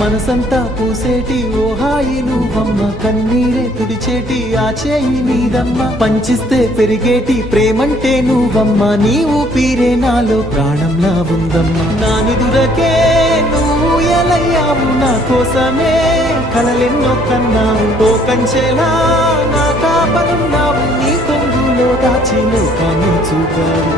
మనసంతా పూసేటి ఓ హాయి నువ్వమ్మ, కన్నీరే తుడిచేటి ఆ చేయి నీదమ్మ, పంచిస్తే పెరిగేటి ప్రేమంటే నువ్వమ్మ, నీ ఊపిరే నాలో ప్రాణంలా ఉందమ్మ. నా నిదురకే నువ్వు ఎలయ్యావు, నా కోసమే కలలెన్నో కన్నావు, ఓ కంచెలా నా కాపలున్నావు, నీ కొంగులో దాచి లోకాన్ని చూపావు.